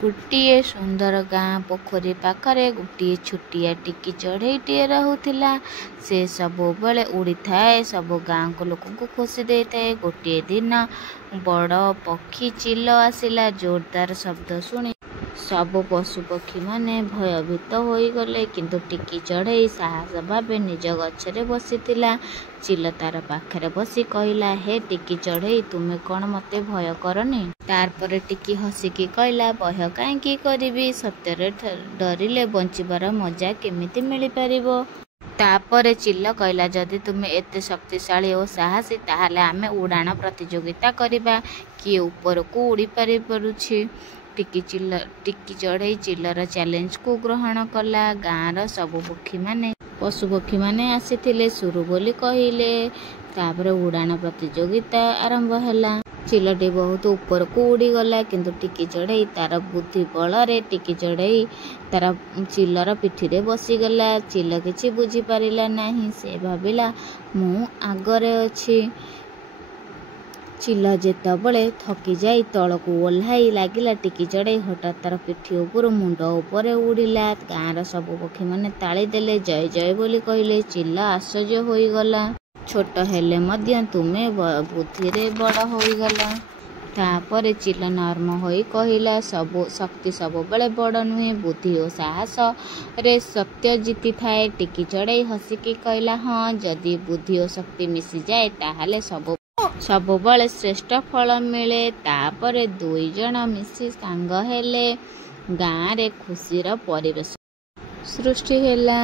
गोटे सुंदर गाँ पोखरी पाखरे गोटे छुटिया टिकी चढ़ईटे रहुथिला। से सबु बेले उड़ी थाए, सबु गाँ को लोक को खुशी दे थाए। गोटे दिन बड़ पक्षी चिल आसिला। जोरदार शब्द शुणी सबु पशु पक्षी माने भयभीत होइगले, किंतु टिकी चढ़ई साहस भावे निज गछरे बसिथिला। चिल तार पाखरे बसी कहला, हे टिकी चढ़ई, तुमे कौन मते भय करनी? तार परे टिकी हसिकी कहला, भय काईकी करिबी, सत्यरे डरिले बंचिबार मजा केमिति मिली पारिबो। तापरे चिल कहला, जदि तुमे एते शक्तिशाली और साहसी ताहाले आमे उड़ाण प्रतियोगिता करिबा, किए ऊपर को उड़ी पारि परुछि। टिकी चढ़ई चिलर चैलेंज को ग्रहण कला। गाँर सबु पशु पक्षी माने आसीथिले, सुरु बोली कहिले। तापरे उड़ाण प्रतियोगिता आरंभ हैला। चिलटी बहुत ऊपर को उड़ी गला, किंतु टिकी चढ़ई तार बुद्धि बलरे टिकी चढ़ई तार चिलर पिठीरे बसीगला। चिल किछि बुझी पारिला नाही। से भाबिला, मु आगरे अछि। चिल जेतबळे थकी जाई तळकू ओह्लाई लागिला, टिकी चढ़ई हठात तार पिठी उपरु मुंड उपरे उड़िला। गाँर सबु पक्षी माने ताली देले, जय जय बोली कहिले। चिल आश्चर्य होइगला, छोट हेले मध्य तुमे बुद्धिरे बड़ होइगला। तापरे चिल नर्म होई कहिला, सबु शक्ति सबु बेले बड़ नुहे, बुद्धि और साहस रे सत्य जीति थाए। टिकी चढ़ई हसिकी कहला, हाँ, जदि बुद्धि और शक्ति मिसी जाए ताहाले सबु बेले श्रेष्ठ फल मिले। तापरे दुई जण मिसी सांग हेले। गाँ रे खुशीर परिवेश सृष्टि हैला।